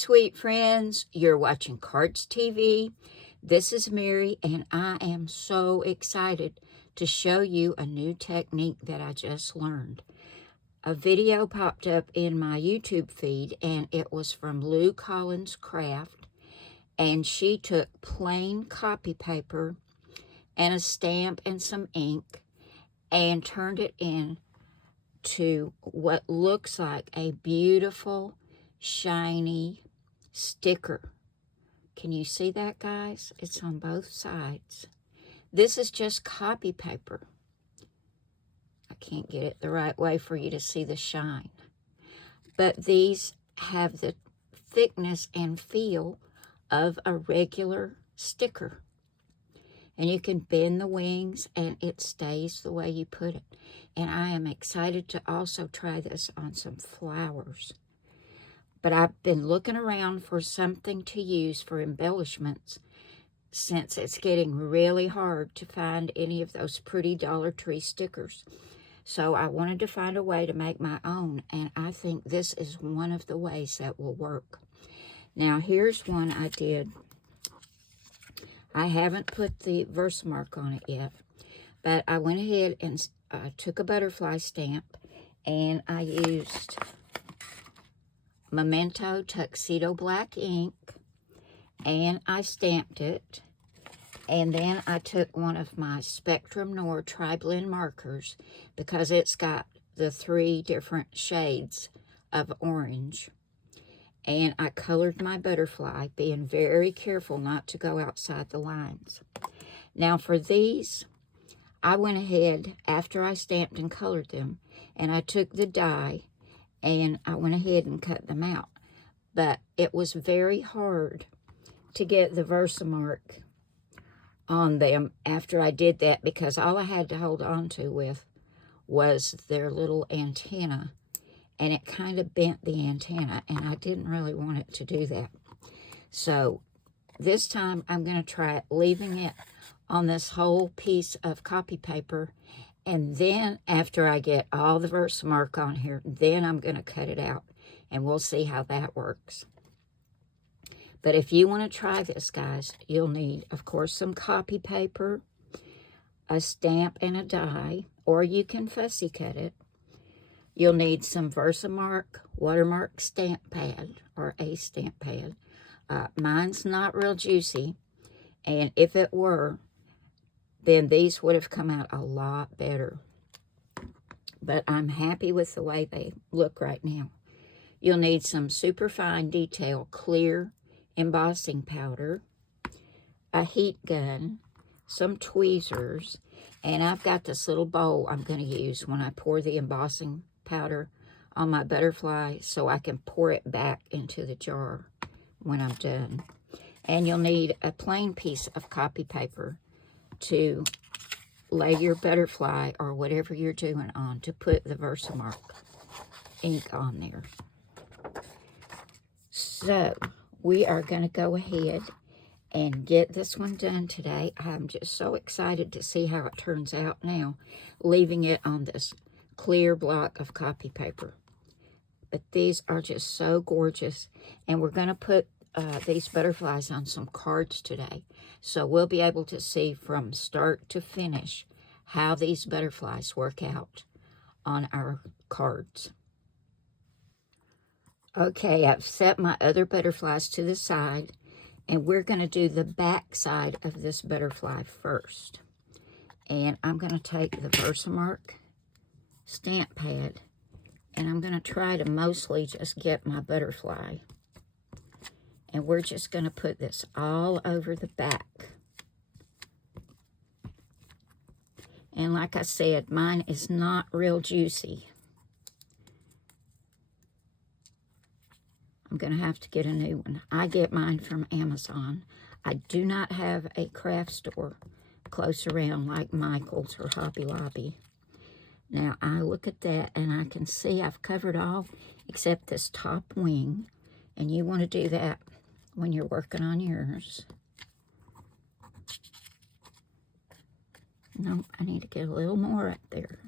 sweet friends. You're watching Cardz TV. This is Mary, and I am so excited to show you a new technique that I just learned. A video popped up in my YouTube feed, and it was from Lou Collin's craft, and she took plain copy paper and a stamp and some ink and turned it into what looks like a beautiful, shiny sticker. Can you see that, guys? It's on both sides. This is just copy paper. I can't get it the right way for you to see the shine. But these have the thickness and feel of a regular sticker. And you can bend the wings and it stays the way you put it. And I am excited to also try this on some flowers. But I've been looking around for something to use for embellishments since it's getting really hard to find any of those pretty Dollar Tree stickers. So I wanted to find a way to make my own, and I think this is one of the ways that will work. Now, here's one I did. I haven't put the Versamark on it yet, but I went ahead and took a butterfly stamp, and I used Memento Tuxedo Black ink, and I stamped it, and then I took one of my Spectrum Noir Tri-Blend markers because it's got the 3 different shades of orange, and I colored my butterfly, being very careful not to go outside the lines. Now for these, I went ahead after I stamped and colored them, and I took the die and I went ahead and cut them out. But it was very hard to get the Versamark on them after I did that, because all I had to hold on to with was their little antenna, and it kind of bent the antenna, and I didn't really want it to do that. So this time I'm going to try leaving it on this whole piece of copy paper, and then after I get all the Versamark on here, then I'm going to cut it out, and we'll see how that works. But if you want to try this, guys, you'll need, of course, some copy paper, a stamp, and a die, or you can fussy cut it. You'll need some Versamark watermark stamp pad, or a stamp pad. Mine's not real juicy, and if it were, then these would have come out a lot better. But I'm happy with the way they look right now. You'll need some superfine detail clear embossing powder, a heat gun, some tweezers, and I've got this little bowl I'm going to use when I pour the embossing powder on my butterfly so I can pour it back into the jar when I'm done. And you'll need a plain piece of copy paper to lay your butterfly or whatever you're doing on, to put the Versamark ink on there. So we are going to go ahead and get this one done today. I'm just so excited to see how it turns out now, leaving it on this clear block of copy paper. But these are just so gorgeous, and we're going to put these butterflies on some cards today, so we'll be able to see from start to finish how these butterflies work out on our cards. Okay, I've set my other butterflies to the side, and we're going to do the back side of this butterfly first. And I'm going to take the Versamark stamp pad, and I'm going to try to mostly just get my butterfly. And we're just going to put this all over the back. And like I said, mine is not real juicy. I'm going to have to get a new one. I get mine from Amazon. I do not have a craft store close around like Michael's or Hobby Lobby. Now, I look at that and I can see I've covered all except this top wing. And you want to do that when you're working on yours. Nope, I need to get a little more up there.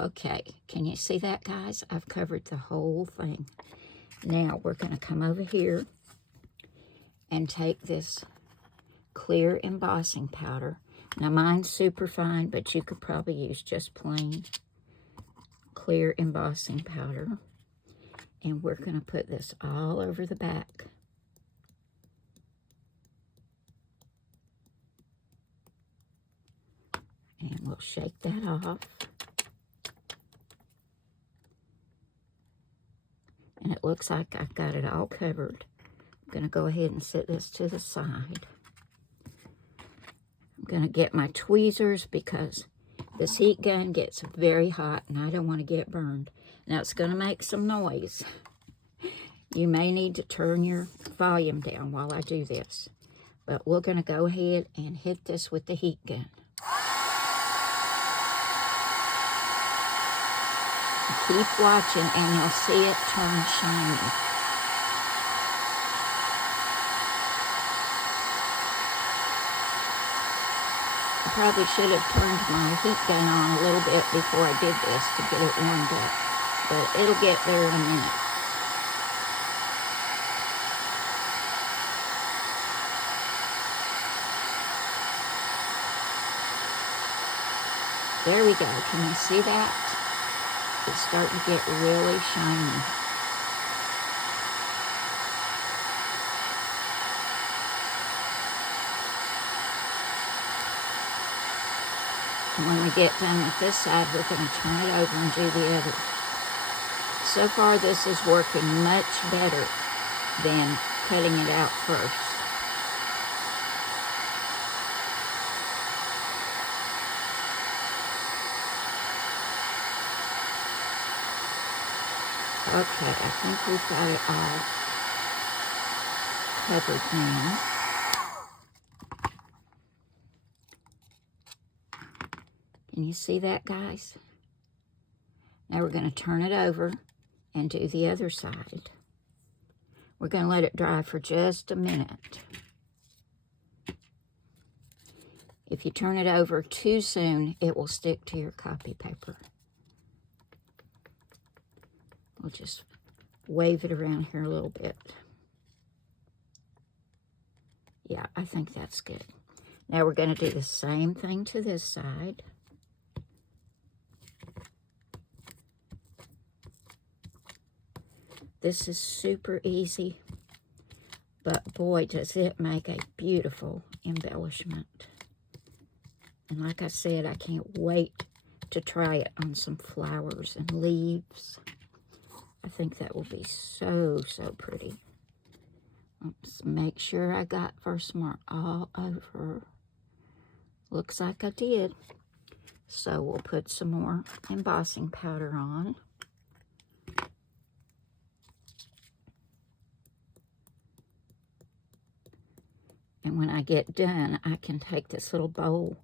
Okay, can you see that, guys? I've covered the whole thing. Now we're going to come over here and take this clear embossing powder. Now mine's super fine, but you could probably use just plain clear embossing powder. And we're going to put this all over the back. And we'll shake that off. And it looks like I've got it all covered. I'm going to go ahead and set this to the side. I'm going to get my tweezers because this heat gun gets very hot and I don't want to get burned. Now it's going to make some noise. You may need to turn your volume down while I do this. But we're going to go ahead and hit this with the heat gun. Keep watching and you'll see it turn shiny. I probably should have turned my heat gun on a little bit before I did this to get it warmed up, but it'll get there in a minute. There we go. Can you see that? It's starting to get really shiny. And when we get done with this side, we're going to turn it over and do the other. So far, this is working much better than cutting it out first. Okay, I think we've got it all covered now. Can you see that, guys? Now we're going to turn it over and do the other side. We're going to let it dry for just a minute. If you turn it over too soon, it will stick to your copy paper. We'll just wave it around here a little bit. Yeah, I think that's good. Now we're going to do the same thing to this side. This is super easy, but boy, does it make a beautiful embellishment. And like I said, I can't wait to try it on some flowers and leaves. I think that will be so, so pretty. Let's make sure I got Versamark all over. Looks like I did. So we'll put some more embossing powder on. And when I get done, I can take this little bowl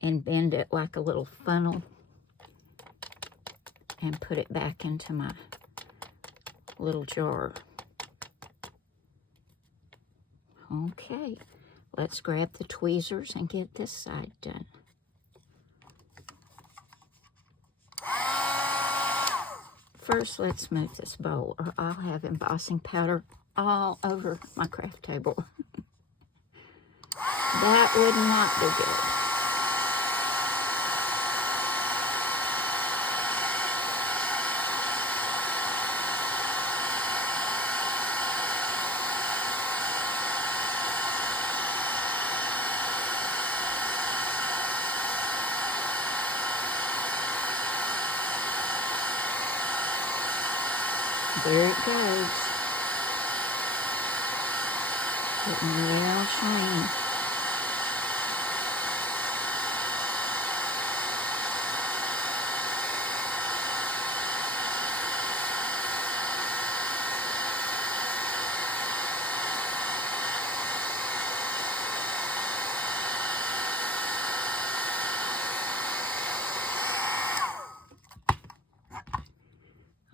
and bend it like a little funnel and put it back into my little jar. Okay, let's grab the tweezers and get this side done. First, let's move this bowl, or I'll have embossing powder all over my craft table. That would not be good. There it goes. Getting real shiny.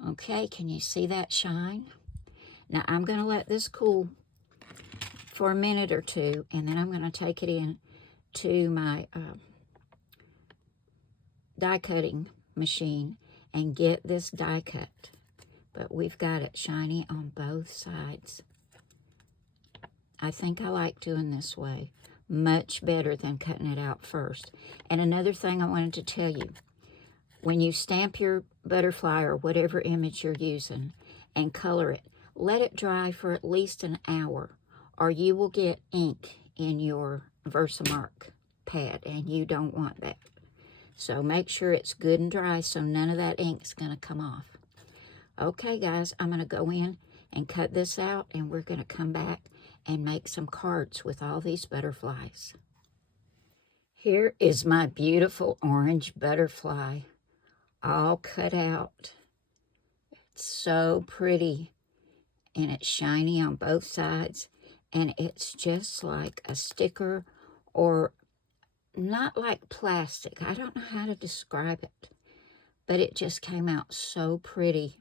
Okay, can you see that shine? Now I'm going to let this cool for a minute or two, and then I'm going to take it in to my die cutting machine and get this die cut. But we've got it shiny on both sides. I think I like doing this way much better than cutting it out first. And another thing I wanted to tell you, when you stamp your butterfly or whatever image you're using and color it, let it dry for at least an hour, or you will get ink in your Versamark pad, and you don't want that. So make sure it's good and dry so none of that ink's going to come off. Okay, guys, I'm going to go in and cut this out, and we're going to come back and make some cards with all these butterflies. Here is my beautiful orange butterfly, all cut out. It's so pretty, and it's shiny on both sides, and it's just like a sticker, or not like plastic. I don't know how to describe it, but it just came out so pretty.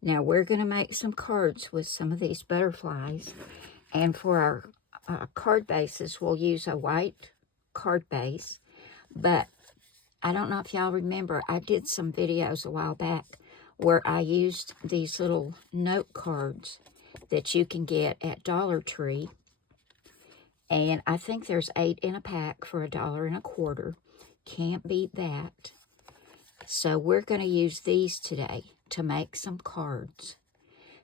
Now we're going to make some cards with some of these butterflies, and for our card bases, we'll use a white card base. But I don't know if y'all remember, I did some videos a while back where I used these little note cards that you can get at Dollar Tree. And I think there's 8 in a pack for $1.25. Can't beat that. So we're going to use these today to make some cards.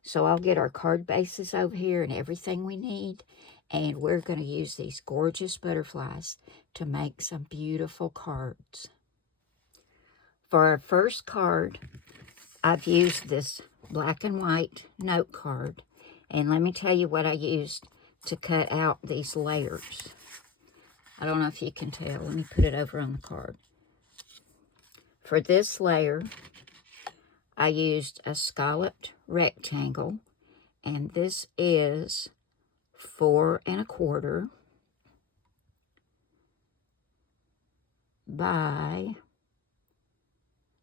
So I'll get our card bases over here and everything we need. And we're going to use these gorgeous butterflies to make some beautiful cards. For our first card, I've used this black and white note card. And let me tell you what I used to cut out these layers. I don't know if you can tell. Let me put it over on the card. For this layer, I used a scalloped rectangle, and this is 4 1/4 by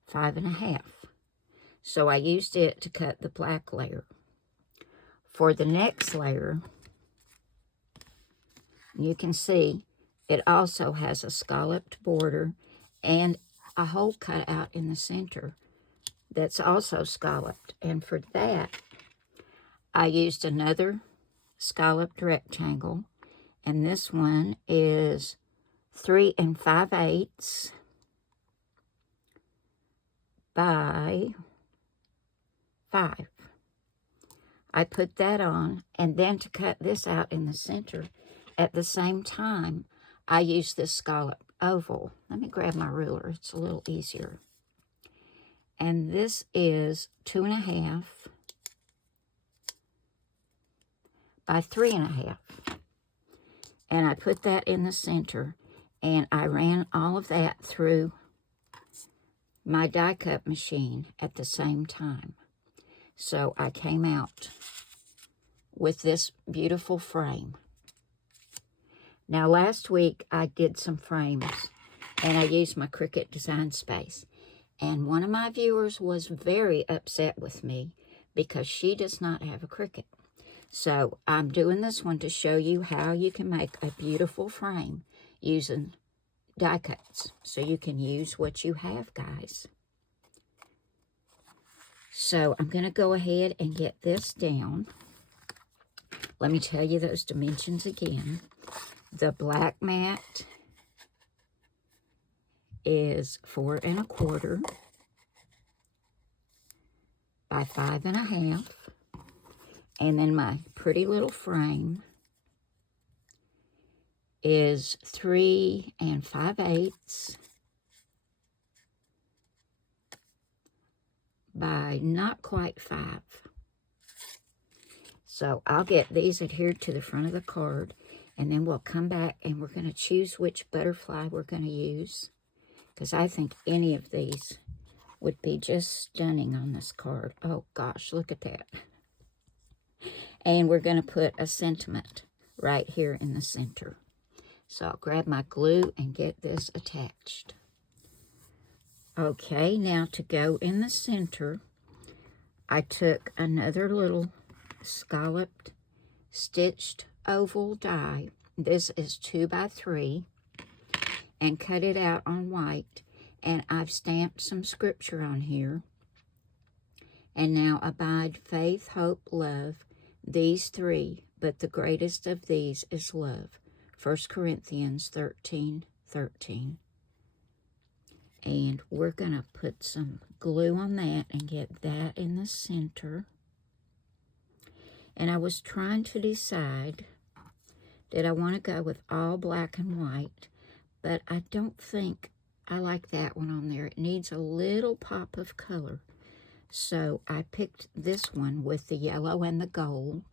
5 1/2. So I used it to cut the black layer. For the next layer, you can see it also has a scalloped border and a hole cut out in the center that's also scalloped. And for that, I used another scalloped rectangle, and this one is 3 5/8 by 5. I put that on, and then to cut this out in the center, at the same time, I used this scallop oval. Let me grab my ruler. It's a little easier. And this is 2 1/2 by 3 1/2. And I put that in the center, and I ran all of that through my die cut machine at the same time. So I came out with this beautiful frame. Now last week I did some frames, and I used my Cricut Design Space. And one of my viewers was very upset with me because she does not have a Cricut. So I'm doing this one to show you how you can make a beautiful frame using die cuts. So you can use what you have, guys. So I'm going to go ahead and get this down. Let me tell you those dimensions again. The black mat is 4 1/4 by 5 1/2. And then my pretty little frame is 3 5/8 by not quite 5. So I'll get these adhered to the front of the card, and then we'll come back and we're going to choose which butterfly we're going to use, because I think any of these would be just stunning on this card. Oh gosh, look at that. And we're going to put a sentiment right here in the center. So I'll grab my glue and get this attached. Okay, now to go in the center, I took another little scalloped stitched oval die. This is 2 by 3, and cut it out on white. And I've stamped some scripture on here. And now abide faith, hope, love, these three, but the greatest of these is love. 1 Corinthians 13:13. And we're going to put some glue on that and get that in the center. And I was trying to decide, did I want to go with all black and white? But I don't think I like that one on there. It needs a little pop of color. So I picked this one with the yellow and the gold.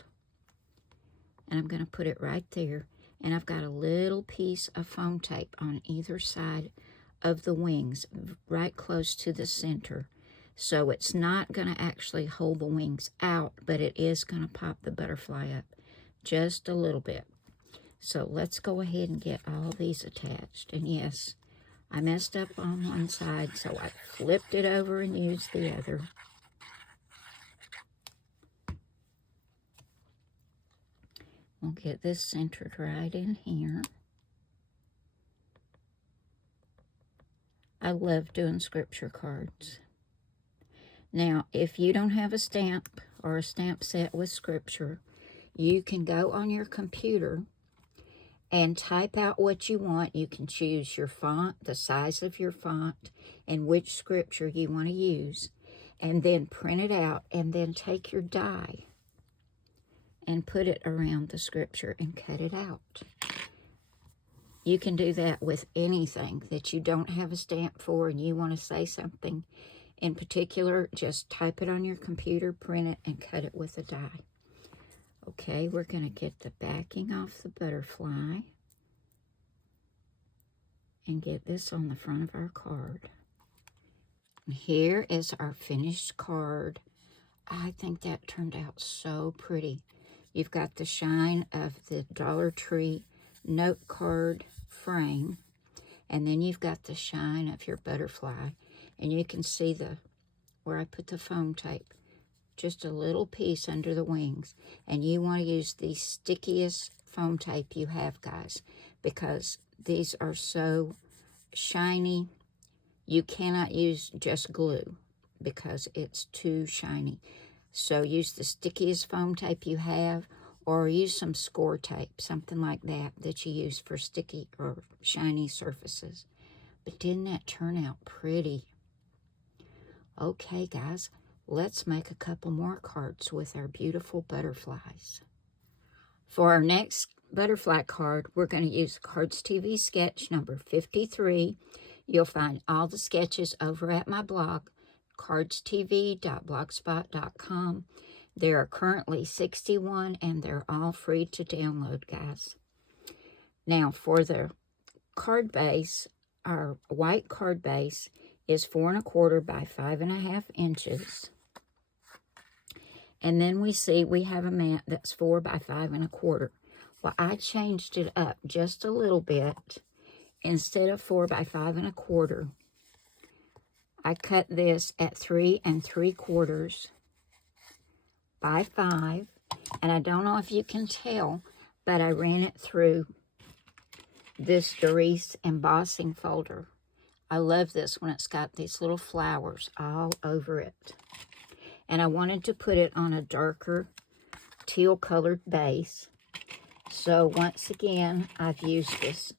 And I'm going to put it right there. And I've got a little piece of foam tape on either side of the wings, right close to the center. So it's not going to actually hold the wings out, but it is going to pop the butterfly up just a little bit. So let's go ahead and get all these attached. And yes, I messed up on one side, so I flipped it over and used the other. We'll get this centered right in here. I love doing scripture cards. Now, if you don't have a stamp or a stamp set with scripture, you can go on your computer and type out what you want. You can choose your font, the size of your font, and which scripture you want to use. And then print it out and then take your die and put it around the scripture and cut it out. You can do that with anything that you don't have a stamp for and you want to say something in particular. Just type it on your computer, print it, and cut it with a die. Okay, we're going to get the backing off the butterfly and get this on the front of our card. And here is our finished card. I think that turned out so pretty. You've got the shine of the Dollar Tree note card frame, and then you've got the shine of your butterfly, and you can see where I put the foam tape, just a little piece under the wings. And you want to use the stickiest foam tape you have, guys, because these are so shiny. You cannot use just glue because it's too shiny. So use the stickiest foam tape you have, or use some score tape, something like that you use for sticky or shiny surfaces. But didn't that turn out pretty? Okay, guys, let's make a couple more cards with our beautiful butterflies. For our next butterfly card, we're going to use Cardz TV Sketch number 53. You'll find all the sketches over at my blog, cardztv.blogspot.com. There are currently 61, and they're all free to download, guys. Now, for the card base, our white card base is 4 1/4 by 5 1/2 inches. And then we see we have a mat that's 4 by 5 1/4. Well, I changed it up just a little bit. Instead of 4 by 5 1/4, I cut this at 3 3/4 by 5. And I don't know if you can tell, but I ran it through this Doris embossing folder. I love this when it's got these little flowers all over it. And I wanted to put it on a darker teal colored base. So once again, I've used this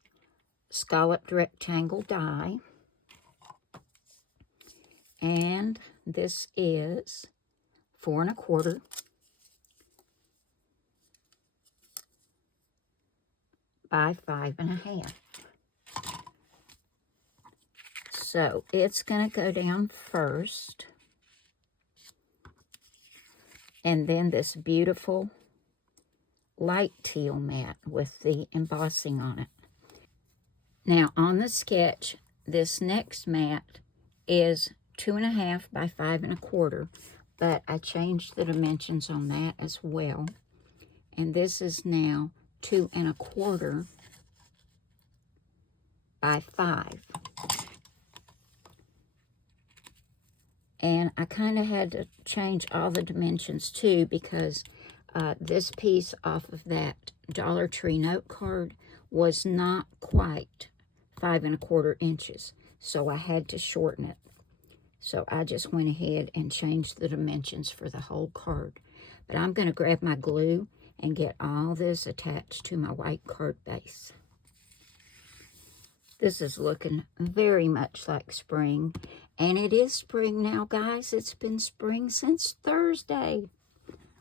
scalloped rectangle die. And this is 4 1/4 by 5 1/2. So it's going to go down first. And then this beautiful light teal mat with the embossing on it. Now on the sketch, this next mat is 2 1/2 by 5 1/4, but I changed the dimensions on that as well. And this is now 2 1/4 by 5. And I kind of had to change all the dimensions too, because this piece off of that Dollar Tree note card was not quite 5 1/4 inches. so I had to shorten it. So I just went ahead and changed the dimensions for the whole card. But I'm going to grab my glue and get all this attached to my white card base. This is looking very much like spring. And it is spring now, guys. It's been spring since Thursday.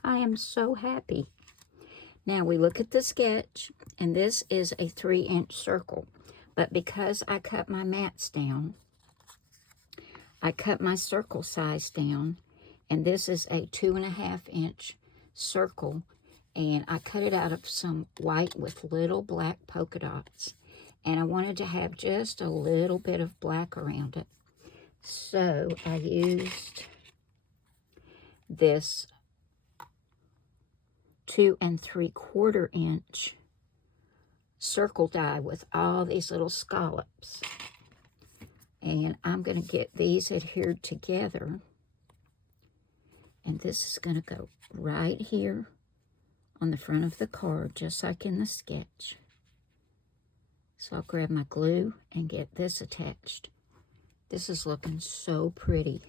I am so happy. Now we look at the sketch, and this is a 3-inch circle. But because I cut my mats down, I cut my circle size down, and this is a 2.5-inch circle, and I cut it out of some white with little black polka dots, and I wanted to have just a little bit of black around it. So I used this 2 3/4 inch circle die with all these little scallops. And I'm going to get these adhered together. And this is going to go right here on the front of the card, just like in the sketch. So I'll grab my glue and get this attached. This is looking so pretty.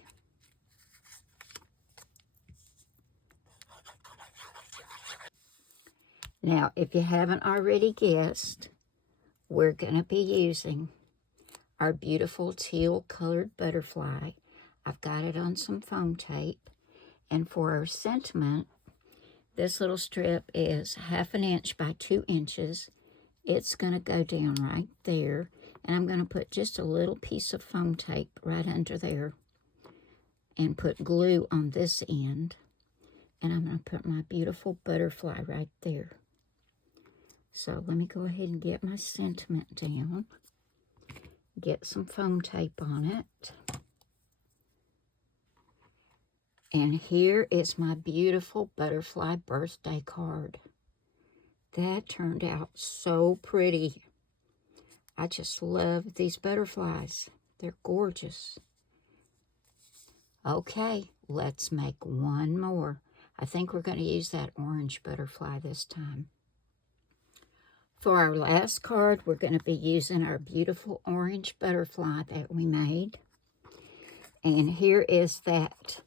Now, if you haven't already guessed, we're going to be using our beautiful teal colored butterfly. I've got it on some foam tape. And for our sentiment, this little strip is 1/2 inch by 2 inches. It's going to go down right there. And I'm going to put just a little piece of foam tape right under there and put glue on this end. And I'm going to put my beautiful butterfly right there. So let me go ahead and get my sentiment down. Get some foam tape on it. And here is my beautiful butterfly birthday card. That turned out so pretty. I just love these butterflies. They're gorgeous. Okay, let's make one more. I think we're going to use that orange butterfly this time. For our last card, we're going to be using our beautiful orange butterfly that we made. And here is that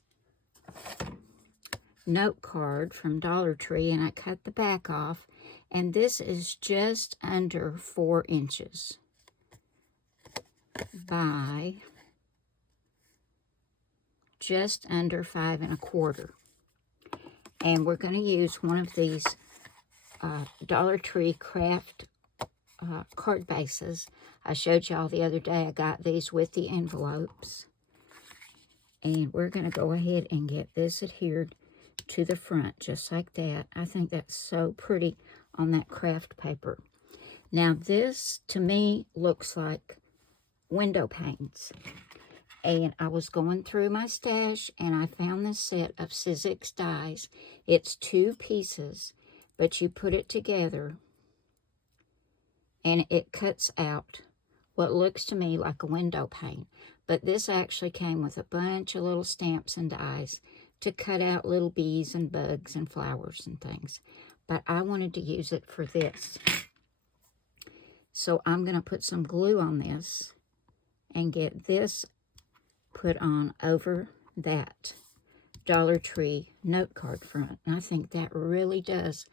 note card from Dollar Tree, and I cut the back off. And this is just under 4 inches by just under 5 1/4. And we're going to use one of these Dollar Tree craft card bases. I showed y'all the other day. I got these with the envelopes. And we're going to go ahead and get this adhered to the front, just like that. I think that's so pretty on that craft paper. Now this, to me, looks like window panes. And I was going through my stash, and I found this set of Sizzix dies. It's 2 pieces, but you put it together, and it cuts out what looks to me like a window pane. But this actually came with a bunch of little stamps and dies to cut out little bees and bugs and flowers and things. But I wanted to use it for this. So I'm going to put some glue on this and get this put on over that Dollar Tree note card front. And I think that really does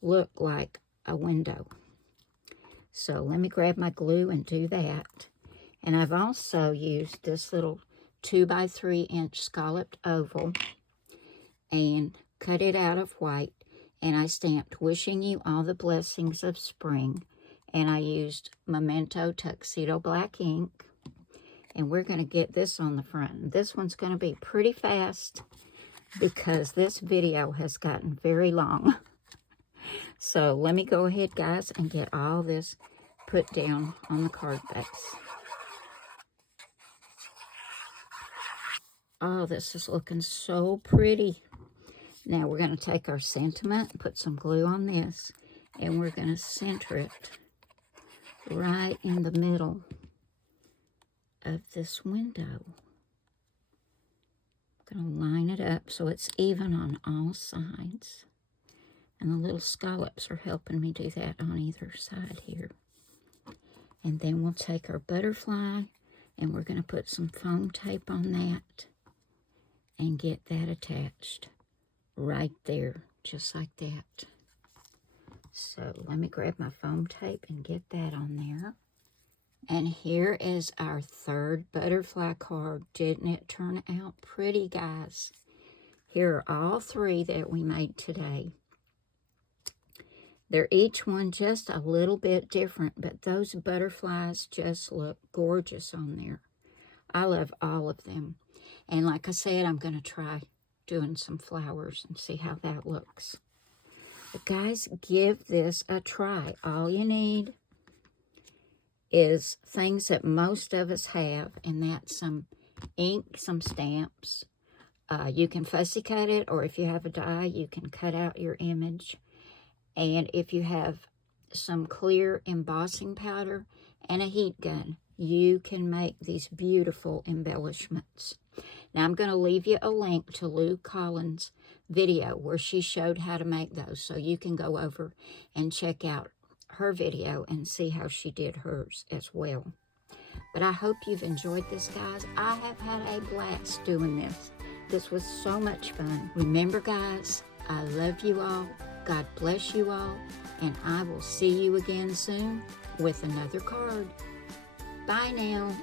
look like a window. So let me grab my glue and do that. And I've also used this little 2 by 3 inch scalloped oval and cut it out of white. And I stamped "Wishing you all the blessings of spring." And I used Memento Tuxedo black ink. And we're going to get this on the front. This one's going to be pretty fast because this video has gotten very long. So let me go ahead, guys, and get all this put down on the card base. Oh, this is looking so pretty. Now we're going to take our sentiment and put some glue on this, and we're going to center it right in the middle of this window. I'm going to line it up so it's even on all sides. And the little scallops are helping me do that on either side here. And then we'll take our butterfly And we're going to put some foam tape on that and get that attached right there, just like that. So let me grab my foam tape and get that on there. And here is our third butterfly card. Didn't it turn out pretty, guys? Here are all three that we made today. They're each one just a little bit different, but those butterflies just look gorgeous on there. I love all of them. And like I said, I'm going to try doing some flowers and see how that looks. But guys, give this a try. All you need is things that most of us have, and that's some ink, some stamps. You can fussy cut it, or if you have a die, you can cut out your image. And if you have some clear embossing powder and a heat gun, you can make these beautiful embellishments. Now, I'm going to leave you a link to Lou Collin's video where she showed how to make those, so you can go over and check out her video and see how she did hers as well. But I hope you've enjoyed this, guys. I have had a blast doing this. This was so much fun. Remember, guys, I love you all. God bless you all. And I will see you again soon with another card. Bye now.